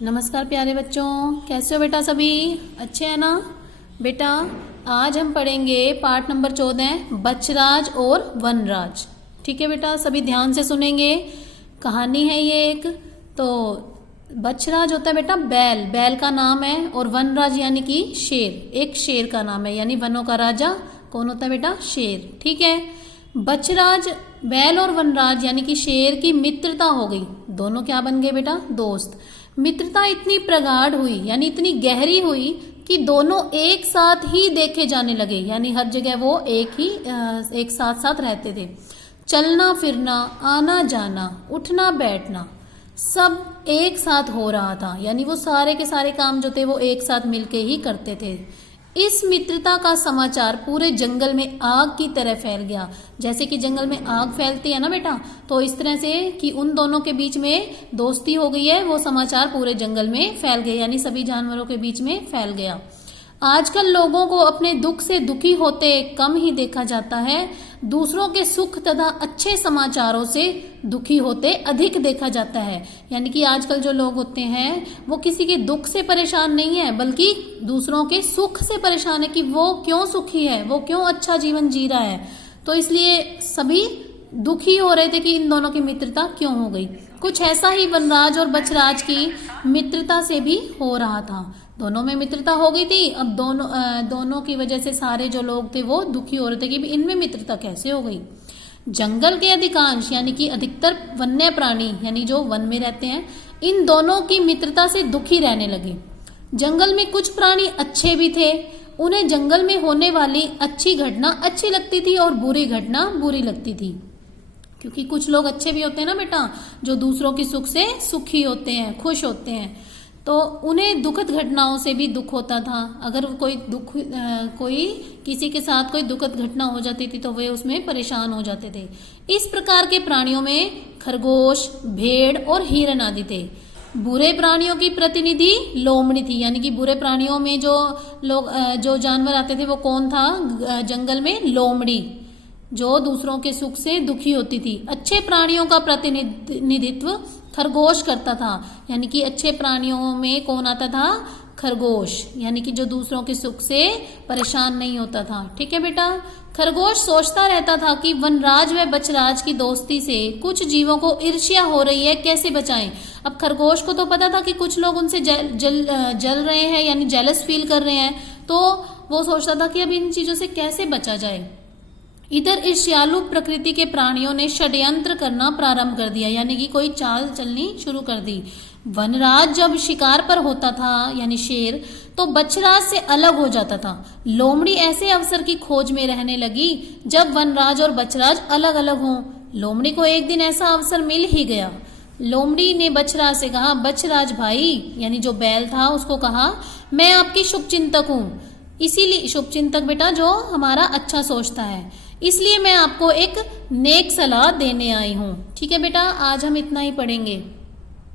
नमस्कार प्यारे बच्चों, कैसे हो बेटा? सभी अच्छे हैं ना? बेटा आज हम पढ़ेंगे पाठ नंबर 14 बछराज और वनराज। ठीक है बेटा, सभी ध्यान से सुनेंगे। कहानी है ये एक। तो बछराज होता है बेटा बैल, बैल का नाम है, और वनराज यानी कि शेर, एक शेर का नाम है, यानी वनों का राजा कौन होता है बेटा? शेर। ठीक है, बछराज बैल और वनराज यानी कि शेर की मित्रता हो गई। दोनों क्या बन गए बेटा? दोस्त। मित्रता इतनी प्रगाढ़ हुई यानी इतनी गहरी हुई कि दोनों एक साथ ही देखे जाने लगे, यानी हर जगह वो एक साथ साथ रहते थे। चलना फिरना, आना जाना, उठना बैठना सब एक साथ हो रहा था, यानी वो सारे के सारे काम जो थे वो एक साथ मिलके ही करते थे। इस मित्रता का समाचार पूरे जंगल में आग की तरह फैल गया। जैसे कि जंगल में आग फैलती है ना बेटा, तो इस तरह से कि उन दोनों के बीच में दोस्ती हो गई है, वो समाचार पूरे जंगल में फैल गया, यानी सभी जानवरों के बीच में फैल गया। आजकल लोगों को अपने दुख से दुखी होते कम ही देखा जाता है, दूसरों के सुख तथा अच्छे समाचारों से दुखी होते अधिक देखा जाता है। यानी कि आजकल जो लोग होते हैं वो किसी के दुख से परेशान नहीं है, बल्कि दूसरों के सुख से परेशान है कि वो क्यों सुखी है, वो क्यों अच्छा जीवन जी रहा है। तो इसलिए सभी दुखी हो रहे थे कि इन दोनों की मित्रता क्यों हो गई। कुछ ऐसा ही वनराज और बछराज की मित्रता से भी हो रहा था। दोनों में मित्रता हो गई थी, अब दोनों की वजह से सारे जो लोग थे वो दुखी हो रहे थे कि इनमें मित्रता कैसे हो गई। जंगल के अधिकांश यानी कि अधिकतर वन्य प्राणी यानी जो वन में रहते हैं, इन दोनों की मित्रता से दुखी रहने लगे। जंगल में कुछ प्राणी अच्छे भी थे, उन्हें जंगल में होने वाली अच्छी घटना अच्छी लगती थी और बुरी घटना बुरी लगती थी। क्योंकि कुछ लोग अच्छे भी होते हैं ना बेटा, जो दूसरों की सुख से सुखी होते हैं, खुश होते हैं, तो उन्हें दुखद घटनाओं से भी दुख होता था। अगर कोई किसी के साथ कोई दुखद घटना हो जाती थी तो वे उसमें परेशान हो जाते थे। इस प्रकार के प्राणियों में खरगोश, भेड़ और हिरन आदि थे। बुरे प्राणियों की प्रतिनिधि लोमड़ी थी, यानी कि बुरे प्राणियों में जो जानवर आते थे वो कौन था जंगल में? लोमड़ी, जो दूसरों के सुख से दुखी होती थी। अच्छे प्राणियों का प्रतिनिधित्व खरगोश करता था, यानी कि अच्छे प्राणियों में कौन आता था? खरगोश, यानी कि जो दूसरों के सुख से परेशान नहीं होता था। ठीक है बेटा, खरगोश सोचता रहता था कि वनराज व बछराज की दोस्ती से कुछ जीवों को ईर्ष्या हो रही है, कैसे बचाएं। अब खरगोश को तो पता था कि कुछ लोग उनसे जल रहे हैं, यानी जेलस फील कर रहे हैं, तो वो सोचता था कि अब इन चीजों से कैसे बचा जाए। इधर ईर्ष्यालु प्रकृति के प्राणियों ने षड्यंत्र करना प्रारंभ कर दिया, यानी कि कोई चाल चलनी शुरू कर दी। वनराज जब शिकार पर होता था यानी शेर, तो बछराज से अलग हो जाता था। लोमड़ी ऐसे अवसर की खोज में रहने लगी जब वनराज और बछराज अलग अलग हों। लोमड़ी को एक दिन ऐसा अवसर मिल ही गया। लोमड़ी ने बछराज से कहा, बछराज भाई यानी जो बैल था उसको कहा, मैं आपकी शुभचिंतक हूँ, इसीलिए शुभचिंतक बेटा जो हमारा अच्छा सोचता है, इसलिए मैं आपको एक नेक सलाह देने आई हूँ। ठीक है बेटा, आज हम इतना ही पढ़ेंगे।